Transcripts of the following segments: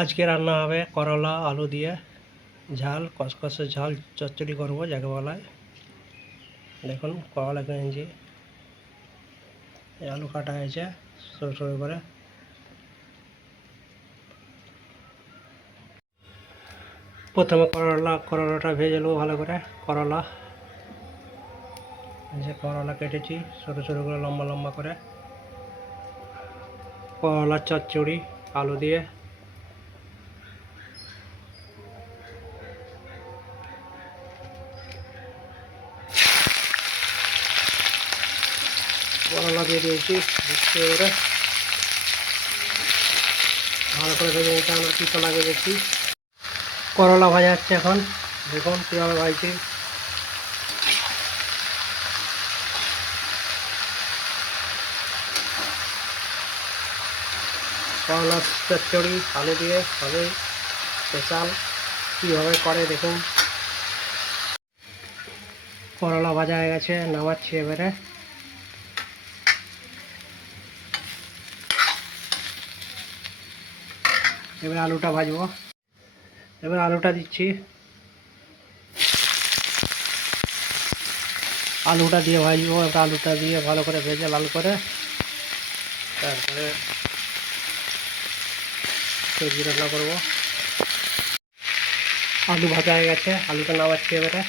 আজকে রান্না হবে করলা, আলু দিয়ে ঝাল, কসকসে ঝাল, চচ্চড়ি করব যাকে বলা দেখুন, করলা কিনেছি আলু কাটা হয়েছে সরু সরু করে। প্রথমে করলা, করলাটা ভেজে নেব ভালো করে, করলা। যে করলা কেটেছি ছোটো ছোটো করে, লম্বা লম্বা করে। করলার চচ্চড়ি, আলু দিয়ে দিয়ে দিয়েছি ভালো করে ভেজে নিতে আমরা পিঠা লাগে দেখছি করলা ভাজা হচ্ছে এখন দেখুন কীভাবে ভাজছি করলা চচ্চড়ি আলু দিয়ে হবে স্পেশাল কীভাবে করে দেখুন করলা ভাজা হয়ে গেছে নামাচ্ছি এবারে এবার আলুটা ভাজবো। এবার আলুটা দিচ্ছি। আলুটা দিয়ে ভাজবো, এবার আলুটা দিয়ে ভালো করে ভেজে লাল করে তারপরে সবজি রান্না করব। আলু ভাজা হয়ে গেছে, আলুটা নামাচ্ছি এবারে।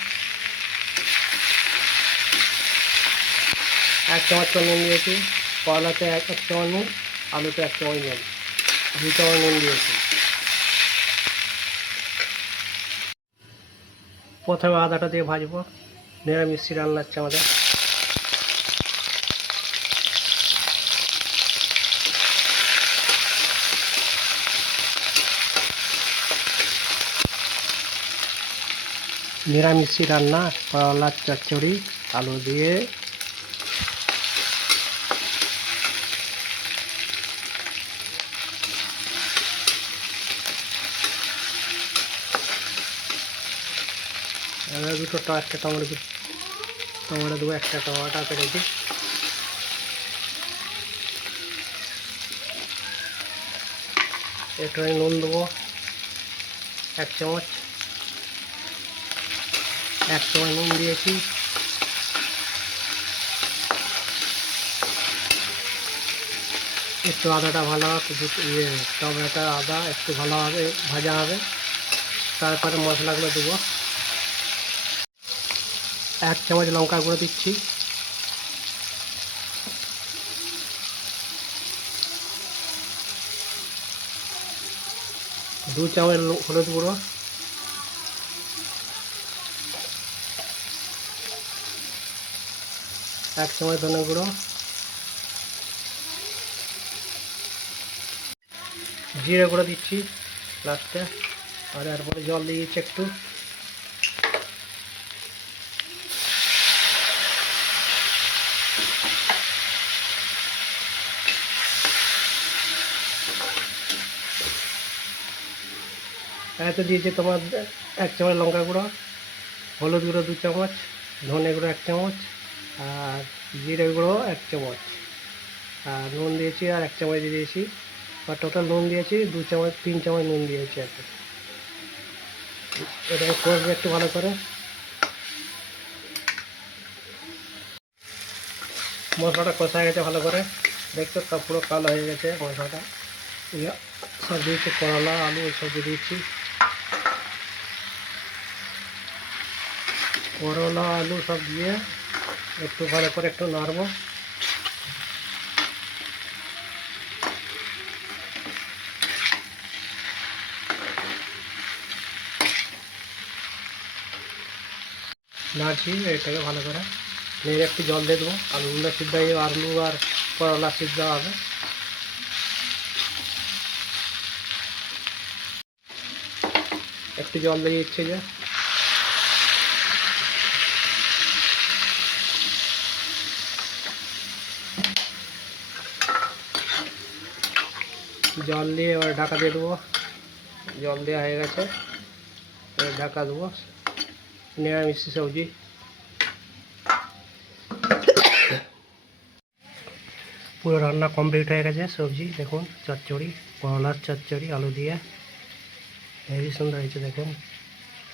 এক চামচ নুন দিয়েছি করলাতে এক এক চামচ নুন, আলুতে এক চামচ নুন। চামচ নুন দিয়েছি। প্রথমে আদাটা দিয়ে ভাজবো, নিরামিষি রান্না হচ্ছে আমাদের। নিরামিষি রান্না করলার চচ্চড়ি, আলু দিয়ে এবার দুটো একটা টমেটো টমেটো দেবো, একটা টমেটো কেটেছি একটু নুন দেবো, এক চামচ। এক চামচ নুন দিয়েছি। একটু আদাটা ভালো ইয়ে টমেটো আদা একটু ভালোভাবে ভাজা হবে। তারপরে মশলাগুলো দেবো। এক চামচ লঙ্কা গুঁড়ো দিচ্ছি। দু চামচ হলুদ গুঁড়ো। এক চামচ ধনে গুঁড়ো। জিরে গুঁড়ো দিচ্ছি লাস্টে। আর তারপরে জল দিয়ে দিচ্ছি একটু। এতে দিয়েছি তোমার এক চামচ লঙ্কা গুঁড়ো, হলুদ গুঁড়ো দু চামচ, ধনে গুঁড়ো এক চামচ, আর জিরে গুঁড়ো এক চামচ। আর নুন দিয়েছি আর এক চামচ দিয়ে দিয়েছি। আর টোটাল নুন দিয়েছি, দু চামচ, তিন চামচ নুন দিয়েছি আর কি। এটাকে কষবে একটু ভালো করে। মশলাটা কষা হয়ে গেছে ভালো করে। দেখছ পুরো কালো হয়ে গেছে মশলাটা। সব দিয়েছি করলা, আলু সব দিয়ে দিয়েছি। করলা, আলু সব দিয়ে একটু ভালো করে একটু নাড়বো। নাড়ছি, এটাকে ভালো করে নিয়ে একটু জল দিয়ে দেবো। আলুগুলো সিদ্ধ হয়ে আলু আর করলা সিদ্ধ হবে। একটু জল দিয়ে দিচ্ছে যে। জল দিয়ে এবার ঢাকা দিয়ে দেবো। জল দেওয়া হয়ে গেছে। এবার ঢাকা দেবো। নিরামিষি সবজি। পুরো রান্না কমপ্লিট হয়ে গেছে। সবজি দেখুন, চচ্চড়ি, করলার চচ্চড়ি, আলু দিয়ে। হেভি সুন্দর হয়েছে, দেখুন।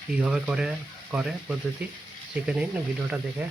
কীভাবে করে করে পদ্ধতি। শিখে নিন, ভিডিওটা দেখে।